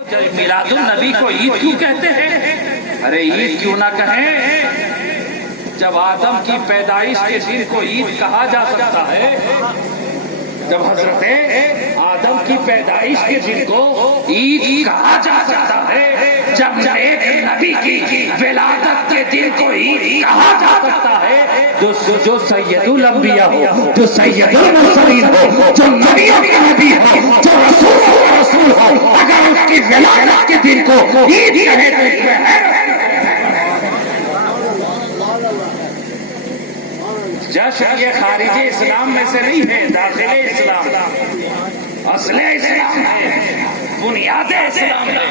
میلاد النبی کو عید کیوں کہتے ہیں؟ ارے عید کیوں نہ کہیں جب آدم کی پیدائش کے دن کو عید کہا جا سکتا ہے، جب حضرت آدم کی پیدائش کے دن کو عید کہا جا سکتا ہے، جب ایک نبی کی ولادت کے دن کو عید کہا جا سکتا ہے، جو سید الانبیاء ہو، جو سید المرسلین ہو، جو نبیوں کا نبی ہو، جو رسول ہو، اگر اس کی ولادت کے دن کو عید کہے تو اس میں ہے جشن یہ خارج اسلام میں سے نہیں ہے، داخل اسلام، اصل اسلام ہے، بنیاد اسلام ہے۔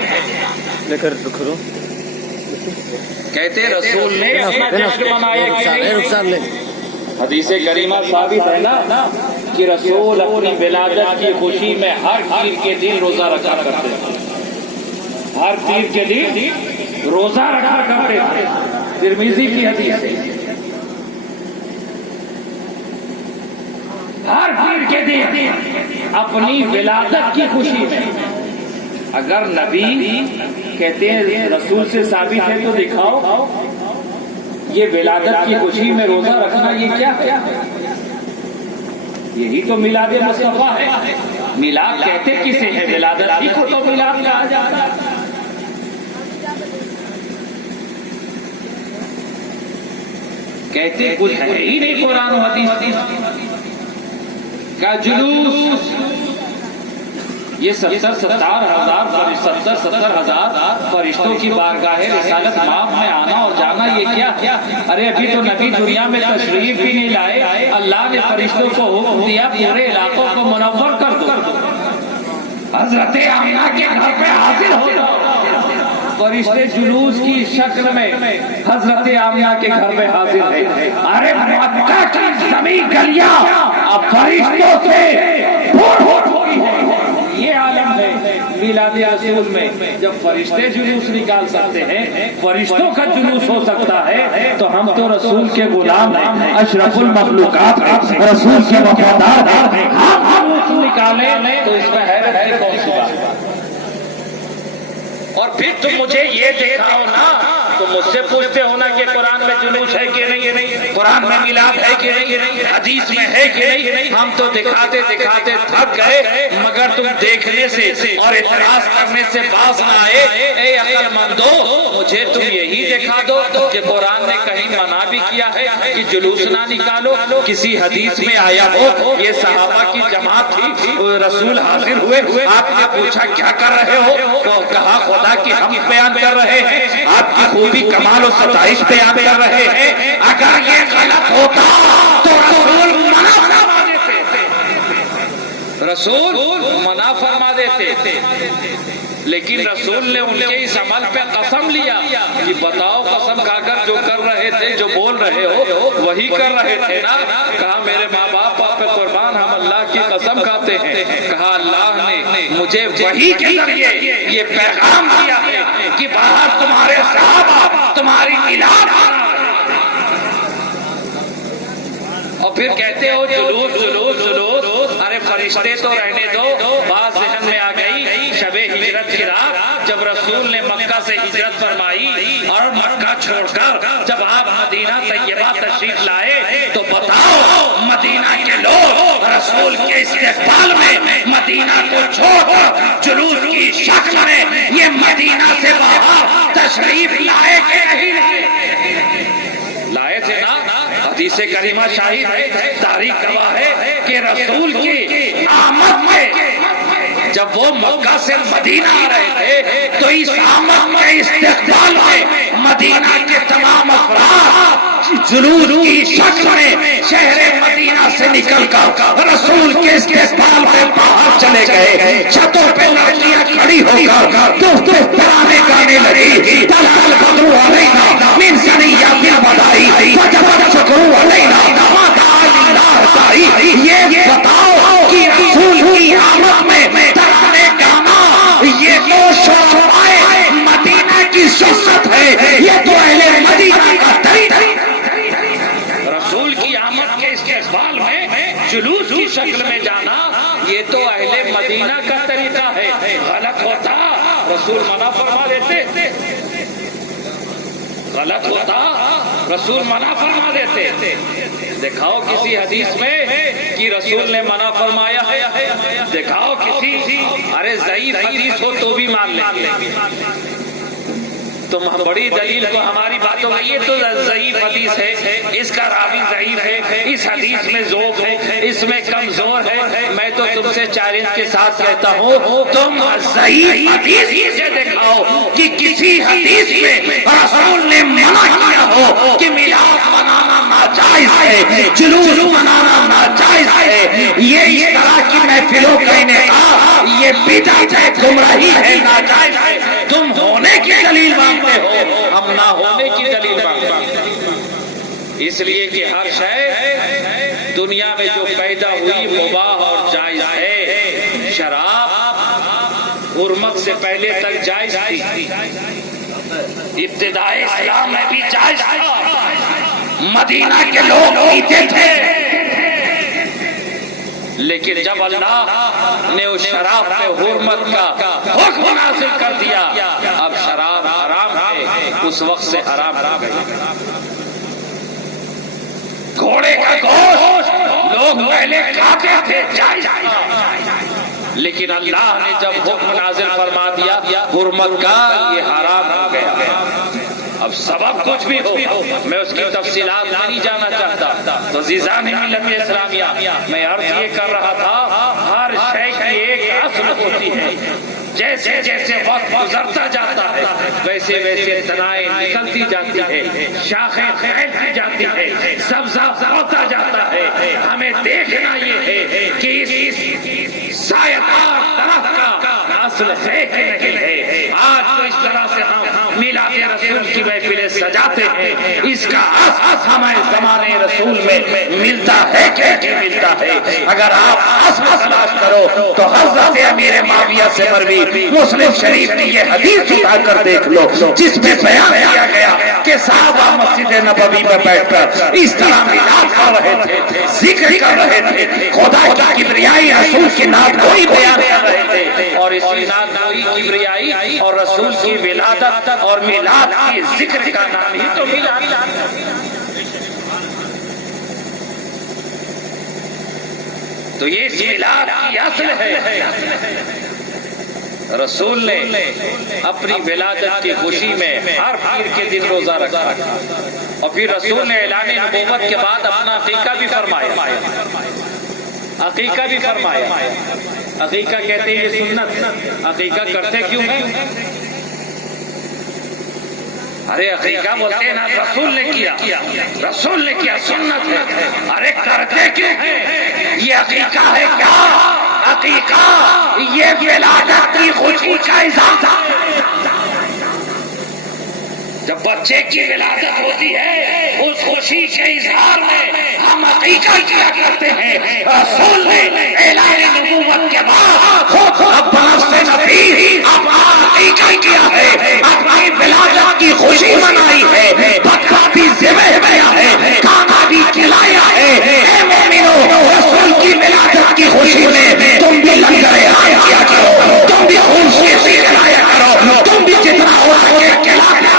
کہتے رسول نے اپنا جشن منایا، حدیث کریمہ ثابت ہے نا کہ رسول اپنی ولادت کی خوشی میں ہر پیر کے دن روزہ رکھا کرتے تھے، ہر پیر کے دن روزہ رکھا کرتے تھے، ترمذی کی حدیث ہے۔ ہر پیر کے دن اپنی ولادت کی خوشی میں، اگر نبی کہتے ہیں رسول سے ثابت ہے تو دکھاؤ یہ ولادت کی خوشی میں روزہ رکھنا یہ کیا ہے؟ یہی تو میلاد مصطفیٰ ہے۔ میلاد کہتے کسے ہے؟ ولادت ہی کو تو میلاد کہا جاتا ہے۔ کہتے کچھ ہے ہی نہیں قرآن و حدیث کا جلوس، یہ 70,000 فرشتوں کی بارگاہ رسالت مآب میں آنا اور جانا یہ کیا؟ ارے ابھی تو نبی دنیا میں تشریف بھی نہیں لائے، اللہ نے فرشتوں کو حکم دیا پورے علاقوں کو منور کر دو، حضرت آمنہ کے گھر پہ حاضر ہو جاؤ۔ فرشتے جلوس کی شکل میں حضرت آمنہ کے گھر میں حاضر ہے۔ ارے مکہ کی زمین گلیاں اب فرشتوں سے بھر ہوئی ہے۔ یہ عالم ہے میلاد رسول میں، جب فرشتے جلوس نکال سکتے ہیں، فرشتوں کا جلوس ہو سکتا ہے، تو ہم تو رسول کے غلام ہیں، اشرف المخلوقات ہیں، رسول کے وفادار ہیں، ہم جلوس نکالیں تو اس میں حیرت کی کون سی بات ہے؟ اور پھر تم مجھے یہ دکھاؤ نا، تم مجھ سے پوچھتے ہو نا کہ قرآن میں جلوس ہے کہ نہیں، قرآن میں میلاد ہے کہ نہیں، حدیث میں ہے کہ نہیں۔ ہم تو دکھاتے دکھاتے تھک گئے، مگر تم دیکھنے سے اور اعتراض کرنے سے باز نہ آئے۔ اے عقل مندو، مجھے تم یہی دکھا دو کہ قرآن نے کہیں منع بھی کیا ہے کہ جلوس نہ نکالو، کسی حدیث میں آیا ہو یہ صحابہ کی جماعت تھی، رسول حاضر ہوئے، آپ نے پوچھا کیا کر رہے ہو، تو کہا خدا کی حمد بیان کر رہے ہیں، آپ کی خوبی کمال و ستائش بیان کر رہے ہیں۔ اگر یہ غلط ہوتا تو رسول منع فرما دیتے، رسول منع فرما دیتے، لیکن رسول نے ان کے اس عمل پہ قسم لیا کہ بتاؤ قسم کھا کر جو کر رہے تھے، جو بول رہے ہو وہی کر رہے تھے نا؟ کہا میرے ماں باپ پہ قربان، ہم اللہ کی قسم کھاتے ہیں۔ کہا اللہ نے مجھے وحی کے ذریعے یہ پیغام دیا ہے کہ باہر تمہارے صحابہ تمہاری میلاد، اور پھر کہتے ہو جلوس جلوس جلوس۔ ارے فرشتے تو رہنے دو، بات ذہن میں آ گئی شب ہجرت کی رات جب رسول نے مکہ سے ہجرت فرمائی اور مکہ چھوڑ کر جب آپ مدینہ طیبہ تشریف لائے، تو بتاؤ مدینہ کے لوگ رسول کے استقبال میں مدینہ کو چھوڑ کر جلوس کی شکل میں یہ مدینہ سے باہر تشریف لائے کہ نہیں لائے تھے نا؟ حدیث کریمہ شاہد ہے، تاریخ گواہ ہے کہ رسول کی آمد میں جب وہ مکہ سے مدینہ آ رہے تھے تو اس آمد کے استقبال میں مدینہ کے تمام افراد جلوس کی شکل میں شہر مدینہ سے نکل کر رسول کے استقبال میں باہر چلے گئے۔ چھتوں پہ لڑکیاں کھڑی ہو کر دوستوں ترانے گانے لگی، تلقل بدرو علینا من ثنیات الوداع وجب شکر علینا ما دعا للہ داعی۔ یہ بتاؤ کہ رسول کی آمد میں ترانے گانا یہ تو شعائر مدینہ کی سنت ہے، یہ تو اہل مدینہ کا طریقہ۔ رسول کی آمد کے استقبال میں جلوس کی شکل میں جانا یہ تو اہل مدینہ کا طریقہ ہے۔ غلط ہوتا رسول منع فرما دیتے، غلط ہوتا رسول منع فرما دیتے۔ دکھاؤ کسی حدیث میں کہ رسول نے منع فرمایا ہے، دکھاؤ کسی، ارے ضعیف حدیث ہو تو بھی مان لیں، تم بڑی دلیل کو ہماری باتوں میں، یہ تو ضعیف حدیث ہے، اس کا راوی ضعیف ہے، اس حدیث میں ذوق ہے، اس میں کمزور ہے۔ میں تو تم سے چیلنج کے ساتھ کہتا ہوں، تم ضعیف حدیث سے دکھاؤ کہ کسی حدیث میں رسول نے منع کیا ہو کہ میلاد منانا ناجائز ہے، جلوس منانا ناجائز ہے، یہ اس طرح کی محفلوں کا انعقاد یہ بدعت ہے، گمراہی ہے، ناجائز ہے۔ تم ہونے کی دلیل مانگتے ہو، ہم نہ ہونے کی دلیل مانگتے ہیں، اس لیے کہ ہر شے دنیا میں جو پیدا ہوئی مباح اور جائز ہے۔ شراب حرمت سے پہلے تک جائز تھی، ابتدائی اسلام میں بھی جائز تھا، مدینہ کے لوگ پیتے تھے، لیکن جب اللہ نے اس شراب پہ حرمت کا حکم نازل کر دیا، اب شراب حرام ہے، اس وقت سے حرام ہے۔ گھوڑے کا گوشت لوگ پہلے کھاتے تھے، جائز تھا، لیکن اللہ نے جب حکم نازل فرما دیا حرمت کا، یہ حرام ہو گیا۔ اب سبب کچھ بھی ہو، میں اس کی تفصیلات نہیں جانا چاہتا، تو عزیزان ملت اسلامیہ، میں عرض یہ کر رہا تھا، ہر شے کی ایک اصل ہوتی ہے، جیسے جیسے وقت گزرتا جاتا ہے ویسے ویسے تنائیں نکلتی جاتی ہے، شاخیں پھیلتی جاتی ہے، سبزہ ہوتا جاتا ہے۔ ہمیں دیکھنا یہ ہے کہ اس سایہدار درخت کا اصل ہے کہ نہیں ہے۔ آج تو اس طرح سے ہم میلاد رسول کی محفلیں سجاتے ہیں، اس کا اصل ہمیں زمانے رسول میں ملتا ہے کہ نہیں ملتا ہے؟ اگر آپ اصل تلاش کرو تو حضرت امیر معاویہ سے مروی مسلم شریف نے یہ حدیث اٹھا کر دیکھ لو، جس میں بیان کیا گیا کہ صحابہ مسجد نبوی میں بیٹھ کر اس طرح میلاد کر رہے تھے، ذکر کر رہے تھے، خدا کی کبریائی رسول کی نام کوئی بیان کر رہے تھے، اور اس نام کوئی کبریائی اور رسول کی ولادت اور میلاد کی ذکر کا نام ہی تو میلاد۔ تو یہ میلاد کی اصل ہے۔ رسول نے اپنی ولادت کی خوشی میں ہر پیر کے دن روزہ رکھا، اور پھر رسول نے اعلان نبوت کے بعد اپنا عقیقہ بھی فرمایا، عقیقہ بھی فرمایا۔ عقیقہ کہتے ہیں یہ سنت، عقیقہ کرتے کیوں ہیں؟ ارے عقیقہ بولتے ہیں نا رسول نے کیا، رسول نے کیا، سنت ہے، ارے کرتے کیوں ہیں؟ یہ عقیقہ ہے کیا؟ عقیقہ یہ ولادت کی خوشی کا اظہار، جب بچے کی ولادت ہوتی ہے اس خوشی کے اظہار میں ہم عقیقہ کیا کرتے ہیں۔ رسول نے اعلان نبوت کے بعد خود اپنا سے نبی اپنا عقیقہ کیا ہے، اپنی ولادت کی خوشی منائی ہے، بکرا بھی ذبح کیا ہے، کھانا بھی کھلایا ہے۔ اے مومنو، رسول کی ولادت کی خوشی میں تم بھی لنگر عام کیا کرو، تم بھی خون ریزی کرایا کرو، تم بھی جتنا ہو سکے کھلایا۔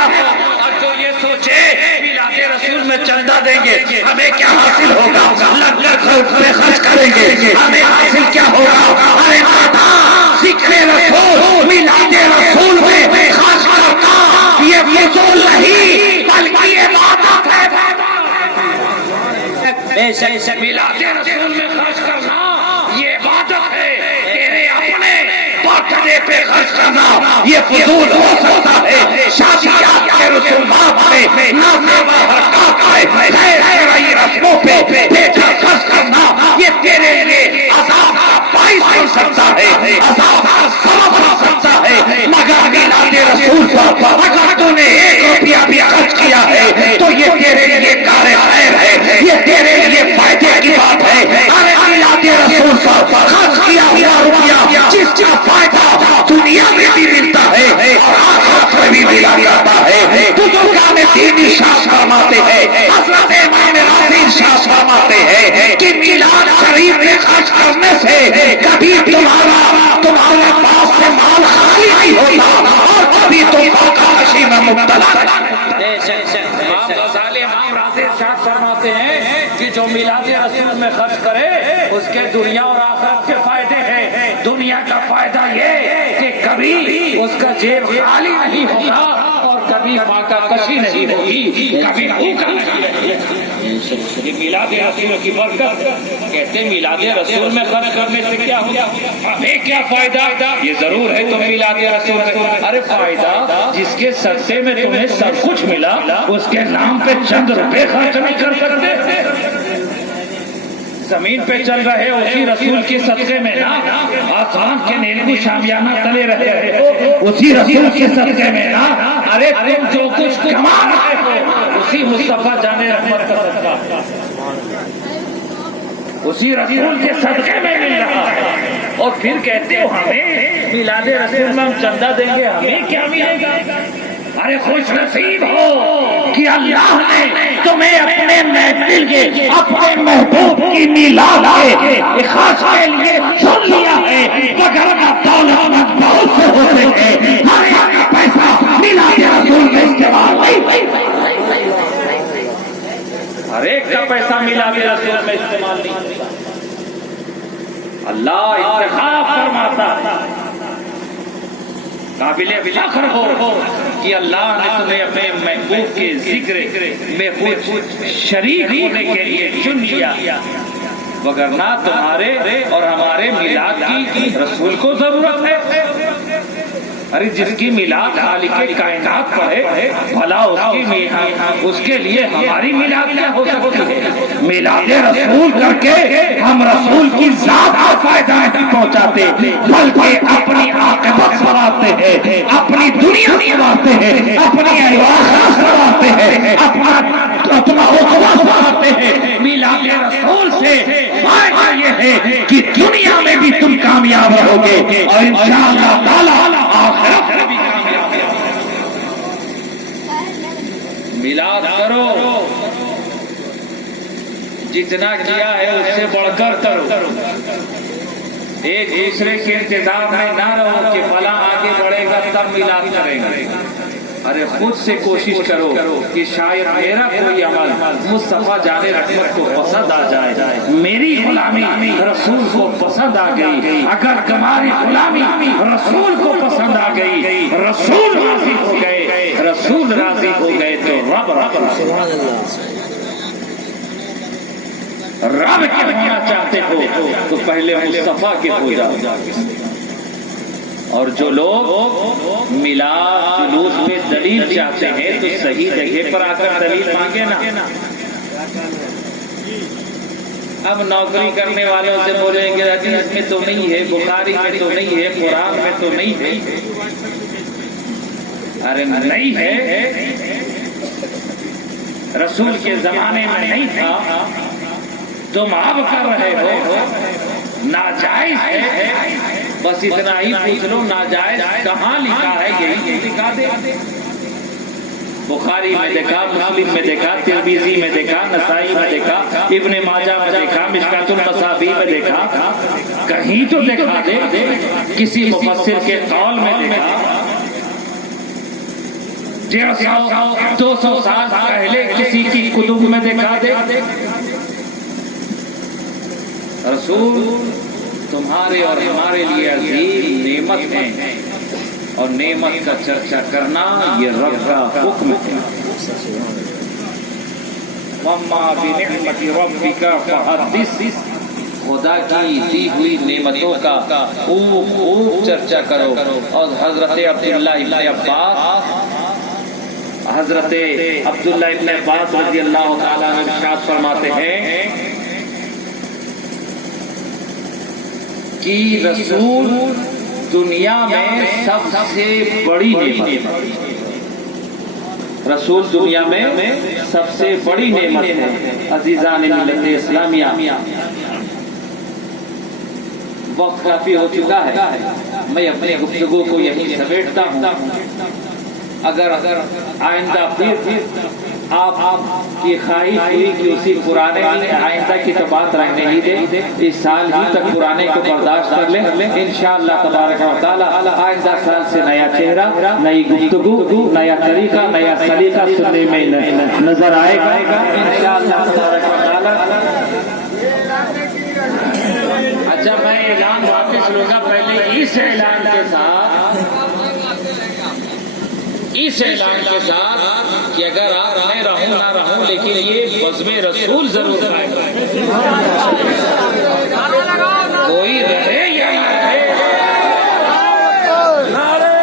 رسول میں چندہ دیں گے ہمیں کیا حاصل ہوگا، لنگر خرچ کریں گے ہمیں حاصل کیا ہوگا؟ ارے دادا، ذکر رسول میلاد رسول میں خرچ کرنا یہ فضول نہیں بلکہ یہ عبادت ہے۔ میلاد رسول میں خرچ کرنا یہ عبادت ہے، تیرے اپنے برتھڈے پہ خرچ کرنا یہ فضول ہو سکتا ہے۔ شادیات کے رسومات میں نامیوہ حرکات غیر رسموں پہ بیٹا خرچ کرنا یہ تیرے لیے عذاب کا باعث بن سکتا ہے، عذاب کا سبب بن سکتا ہے۔ مگر میلاد رسول پر اگر تو نے 1 روپیہ بھی خرچ کیا ہے تو یہ تیرے لیے کار خیر ہے، یہ تیرے لیے فائدے کی بات ہے۔ ارے میلاد رسول پر خرچ کیا ہوا روپیہ جس کا فائدہ دنیا میں بھی ملتا ہے اور آخرت میں بھی ملا جاتا ہے۔ بزرگان دین ارشاد فرماتے ہیں، حضرت امام راضی ارشاد فرماتے ہیں کہ میلاد شریف میں خرچ کرنے سے کبھی تمہارے پاس سے مال خالی نہیں ہوتا، تو خاکہ کشی میں مبتلا ہے۔ امام غزالی امام راضی ارشاد فرماتے ہیں کہ جو میلاد رسول میں خرچ کرے اس کے دنیا اور آخرت کے فائدے ہیں۔ دنیا کا فائدہ یہ کہ کبھی اس کا جیب خالی نہیں ہوگا اور کبھی فاقہ کشی نہیں ہوگی، کبھی بھوکا نہیں رہے گا۔ یہ میلاد رسول کی برکت، کہتے ہیں میلاد رسول میں خرچ کرنے سے کیا ہوگا، ہمیں کیا فائدہ؟ یہ ضرور ہے تو میلاد رسول میں، ارے فائدہ جس کے صدقے میں تمہیں سب کچھ ملا اس کے نام پہ چند روپے خرچ نہیں کر سکتے؟ زمین پہ چل رہے اسی رسول کے صدقے میں نا، آسمان کے نیلگوں شامیانہ تلے رہے ہو اسی رسول کے صدقے میں نا، ارے تم جو کچھ کما رہے ہو اسی مصطفیٰ جان رحمت کا صدقہ اسی رسول کے صدقے میں مل رہا ہے۔ اور پھر کہتے ہو ہمیں میلاد رسول میں ہم چندہ دیں گے، ہمیں کیا ملے گا؟ ارے خوش نصیب ہو کہ اللہ نے تمہیں اپنے محفل کے اپنے محبوب کی میلاد کے اخلاص کے لیے چن لیا ہے، وگرنہ دولت بہت سے ہوتے ہیں، ہر ایک کا پیسہ میلاد رسول میں استعمال نہیں، ہر ایک کا پیسہ میلاد رسول میں استعمال نہیں ہوتا۔ اللہ انتخاب فرماتا ہے، قابل فخر ہو کہ اللہ نے تمہیں اپنے محبوب کے ذکر میں خود شریک ہونے کے لیے چن لیا، وگرنہ تمہارے اور ہمارے میلاد کی رسول کو ضرورت ہے۔ ارے جس کی میلاد خالق کائنات پڑھے بھلا اس کے لیے ہماری میلاد کیا ہو سکتی ہے؟ میلاد رسول کر کے ہم رسول کی ذات کو فائدہ نہیں پہنچاتے بلکہ اپنی عاقبت سنواتے ہیں، اپنی دنیا سنواتے ہیں، اپنی آخرت سنواتے ہیں، اپنا عقبہ سنواتے ہیں۔ میلاد رسول سے فائدہ یہ ہے کہ دنیا میں بھی تم کامیاب رہو گے اور انشاءاللہ تعالی آخرت میں بھی کامیاب رہو گے۔ میلاد کرو، جتنا کیا ہے اس سے بڑھ کر کرو، ایک دوسرے کے انتظار میں نہ رہو کہ فلاں آگے بڑھے گا تب میلاد کرے گا۔ ارے خود سے کوشش کرو کہ شاید میرا کوئی عمل مصطفیٰ جان رحمت کو پسند آ جائے، میری غلامی رسول کو پسند آ گئی۔ اگر تمہاری غلامی رسول کو پسند آ گئی، رسول راضی ہو گئے، رسول راضی ہو گئے تو رب کے ہونا چاہتے ہو تو پہلے مصطفیٰ کے ہو جاؤ۔ اور جو لوگ میلاد جلوس پہ دلیل چاہتے ہیں تو صحیح جگہ پر آ کر دلیل مانگے نا۔ اب نوکری کرنے والوں سے بولیں گے حدیث میں تو نہیں ہے، بخاری میں تو نہیں ہے، قرآن میں تو نہیں ہے۔ ارے نہیں ہے، رسول کے زمانے میں نہیں تھا، تم اب کر رہے ہو، ناجائز ہے، بس اتنا ہی پوچھ لو ناجائز کہاں لکھا ہے، یہی لکھا دے۔ بخاری میں دیکھا، مسلم میں دیکھا، ترمذی میں دیکھا، نسائی میں دیکھا، ابن ماجہ میں دیکھا، مشکات المصابیح میں دیکھا، کہیں تو دکھا دے، کسی مفسر کے قول میں دیکھا، 150-200 سال پہلے کسی کی کتب میں دکھا دے۔ رسول تمہارے اور ہمارے لیے عظیم نعمت ہے، اور نعمت کا چرچا کرنا یہ رب کا حکم ہے۔ وَمَّا بِنِعْمَةِ رَبِّكَ فَحَدِّثْ، خدا کی دی ہوئی نعمتوں کا خوب چرچا کرو۔ اور حضرت عبداللہ ابن عباس رضی اللہ تعالیٰ عنہ ارشاد فرماتے ہیں کہ رسول دنیا میں سب سے بڑی نعمت، رسول دنیا میں سب سے بڑی نعمت ہے۔ عزیزان ملت اسلامیہ، وقت کافی ہو چکا ہے، میں اپنے گفتگو کو یہیں سمیٹتا ہوں۔ اگر آئندہ پھر آپ کی خواہش ہوئی کہ اسی پرانے آئندہ کی تو بات رہنے ہی دے، اس سال ہی تک پرانے کو برداشت کر لیں، انشاءاللہ تبارک و تعالی آئندہ سال سے نیا چہرہ، نئی گفتگو، نیا طریقہ، نیا سلیقہ سننے میں نظر آئے گا انشاءاللہ تبارک و تعالی۔ اچھا میں اعلان واپس لوں گا، پہلے اس اعلان کے ساتھ کہ اگر آپ میں رہوں نہ رہوں لیکن یہ بزم رسول ضرور ہے، کوئی رہے یا نہ رہے۔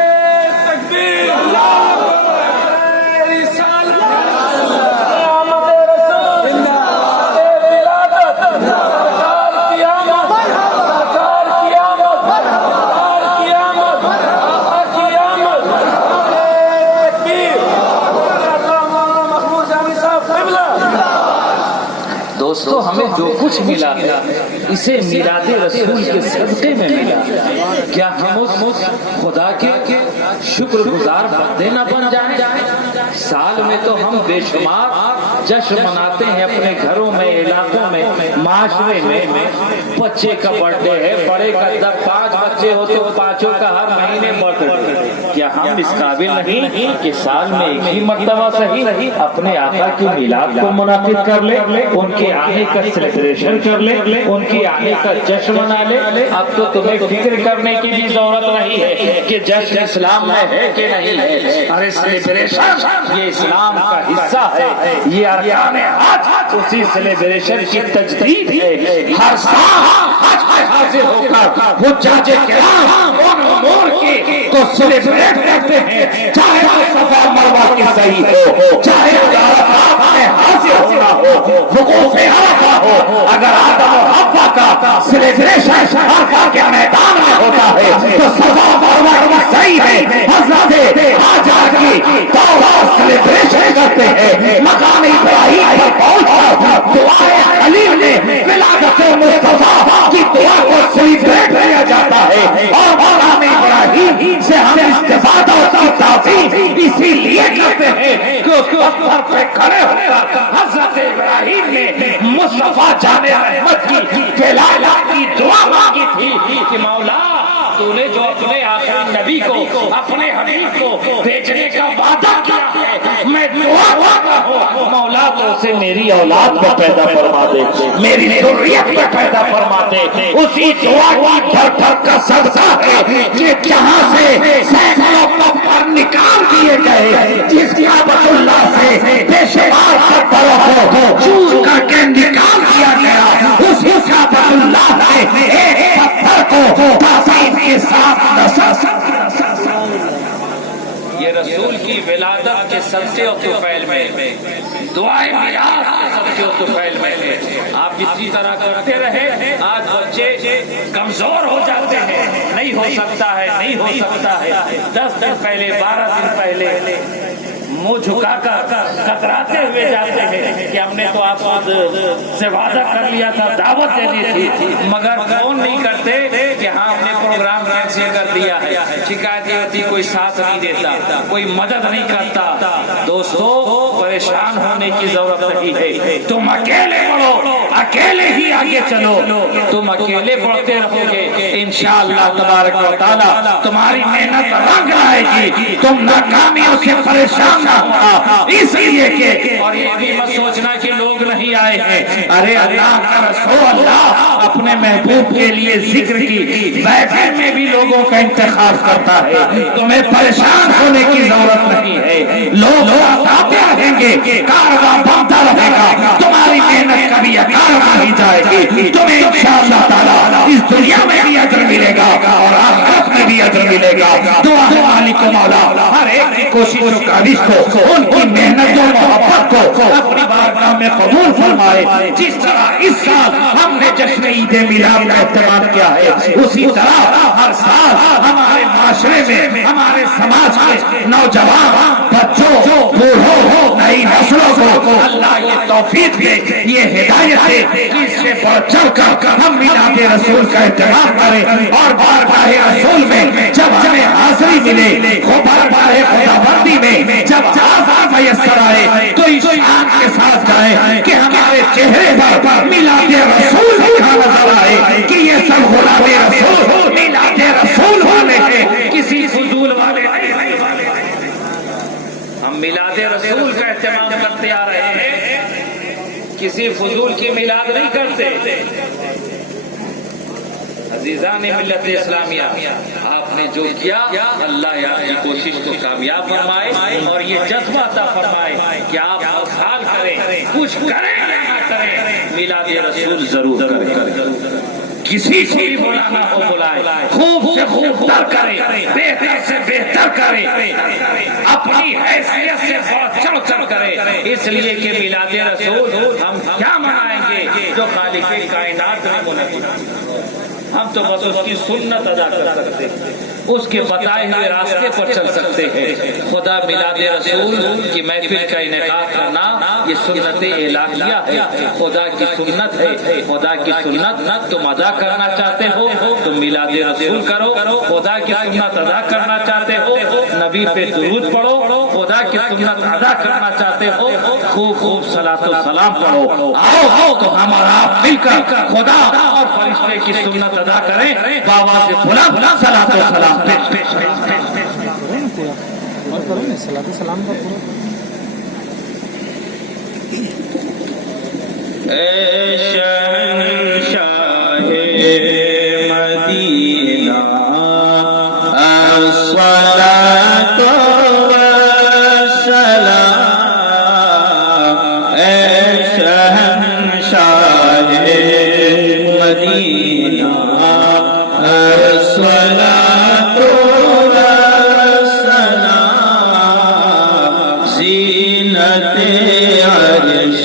دوستو ہمیں جو کچھ ملا اسے میلاد رسول کے صدقے میں ملا، کیا ہم اس خدا کے شکر گزار بندے نہ بن جائیں؟ سال میں تو ہم بے شمار جشن مناتے ہیں اپنے گھروں میں، علاقوں میں، معاشرے میں۔ بچے کا برتھ ڈے ہے، بڑے کا 5 بچے ہو تو 5 کا ہر مہینے برتھ ڈے۔ کیا ہم اس قابل نہیں کہ سال میں ایک ہی مرتبہ صحیح اپنے آقا کی میلاد کو منعقد کر لے، ان کے آنے کا سیلیبریشن کر لے، ان کی آنے کا جشن منا لے؟ اب تو تمہیں فکر کرنے کی بھی ضرورت نہیں ہے کہ جشن اسلام میں ہے کہ نہیں ہے۔ ارے سیلیبریشن یہ اسلام کا حصہ ہے، یہ ارکان حج اسی سیلیبریشن کی تجدید ہے۔ ہر سال حج میں حاضر ہو کر حجاج کرام ان امور کی کو سیلیبریٹ کرتے ہیں، چاہے وہ صفا مروہ کی صحیح ہو، چاہے وہ عرفات میں حاضر ہونا ہو، وقوف عرفہ ہو۔ اگر آدم و حوا کا سیلیبریشن عرفہ کے میدان میں ہوتا ہے تو صفا مروہ کی صحیح ہے۔ حضرت حاجہ کی طواف سیلیبریشن کرتے ہیں، مقام ابراہیم پر پہنچ کر دعائے خلیل میں ولادت مصطفیٰ کی دعا کو سیلیبریٹ کیا جاتا ہے، اور مقام ابراہیم سے ہم استفادہ کی تعظیم اسی لیے کرتے ہیں کہ اس پتھر پہ کھڑے ہو کر حضرت ابراہیم نے مصطفیٰ جان رحمت کی ولادت کی دعا مانگی تھی کہ مولا تو نے جو اپنے آخری نبی کو، اپنے حبیب کو بھیجنے کا وعدہ کیا ہے، میں دعا کرتا ہوں مولا تو اسے میری اولاد میں پیدا فرما دے، میری ذریت میں پیدا فرما دے۔ اسی دعا کی بھر بھر کا صدقہ ہے کہ جہاں سے سینکڑوں پتھر نکال دیے گئے، جس کعبۃ اللہ سے بے شمار پتھروں کو چور کر کے نکال دیا گیا، اسی کعبۃ اللہ سے ایک پتھر کو تعظیم کے ساتھ یہ رسول کی ولادت کے صدقے و طفیل میں، دعائیں میراث کے صدقے و طفیل میں آپ اسی طرح کرتے رہے۔ آج بچے کمزور ہو جاتے ہیں، نہیں ہو سکتا ہے، نہیں ہو سکتا ہے، 10 دن پہلے، 12 دن پہلے منہ جھکا کر کتراتے ہوئے جاتے ہیں کہ ہم نے تو آپ سے وعدہ کر لیا تھا، دعوت دینی تھی، مگر فون نہیں کرتے کہ ہاں ہم نے پروگرام کینسل کر دیا ہے۔ شکایت یہ ہوتی کوئی ساتھ نہیں دیتا، کوئی مدد نہیں کرتا۔ دوستو پریشان ہونے کی ضرورت نہیں ہے، تم اکیلے بڑھو، اکیلے ہی آگے چلو، تم اکیلے بڑھتے رہو گے انشاءاللہ تبارک و تعالی تمہاری محنت رنگ لائے گی، تم ناکامیوں سے پریشان نہ ہوگا، اس لیے کہ اور یہ بھی مت سوچنا کہ لوگ نہیں آئے ہیں۔ ارے اللہ کا رسول اللہ اپنے محبوب کے لیے ذکر کی بیٹھے میں بھی لوگوں کا انتخاب کرتا ہے، تمہیں پریشان ہونے کی ضرورت نہیں ہے، لوگ آتے رہیں گے، کارواں بنتا رہے گا، تمہاری محنت کبھی کارواں ہی جائے گی، تمہیں انشاءاللہ تعالی اس دنیا میں بھی اجر ملے گا اور آخرت میں بھی اجر ملے گا۔ دعا ہے مالک مولا ہر ایک کی کوشش و کاوش کو، ان کی محنت و محبت کو اپنی بارگاہ میں قبول فرمائے۔ جس طرح اس سال ہم نے جشن عید میلاد کا اہتمام کیا ہے، اسی طرح ہر سال ہمارے معاشرے میں، ہمارے سماج کے نوجوان بچوں، بوڑھوں، نئی نسلوں کو اللہ یہ توفیق دے، یہ ہدایت دے کہ اس سے بڑھ چڑھ کر ہم میلاد رسول کا اہتمام کریں، اور بارگاہ رسول میں جب ہمیں حاضری ملے، بارگاہ خداوندی میں جب آزاد میسر آئے تو اس ہم میلاد رسول کا اہتمام کرتے آ رہے ہیں، کسی فضول کی میلاد نہیں کرتے۔ عزیزان ملت اسلامیہ، آپ نے جو کیا اللہ آپ کی کوشش کو کامیاب فرمائے اور یہ جذبہ عطا فرمائے کہ آپ ہر سال کریں، کچھ کریں یا نہ کریں، میلاد رسول ضرور کریں۔ کسی کو بھی بلانا ہو بلائے، خوب سے خوب تر کرے، بہتر سے بہتر کرے، اپنی حیثیت سے بہت چڑھ چڑھ کرے، اس لیے کہ میلاد رسول ہم کیا منائیں گے جو خالق کائنات میں منعقد، ہم تو بس اس کی سنت ادا کر سکتے ہیں، اس کے بتائے ہوئے راستے پر چل سکتے ہیں۔ خدا میلاد رسول کی محفل کا انعقاد کرنا یہ سنت الہیہ ہے، خدا کی سنت ہے، خدا کی سنت تم ادا کرنا چاہتے ہو تو میلاد رسول کرو، خدا کی سنت ادا کرنا چاہتے ہو نبی پہ درود پڑھو، خدا کی سنت ادا کرنا چاہتے ہو خوب خوب صلاۃ و سلام پڑھو۔ آؤ تو ہمارا آپ مل کر خدا اور فرشتے کی سنت ادا کریں، بابا سے بلا بلا صلاۃ و سلام پیش پیش اے شہنشاہ مدینہ الصلاۃ والسلام، اے شہنشاہ مدینہ الصلاۃ والسلام، زینت عرش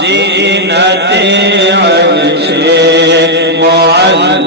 زینت عرش معلی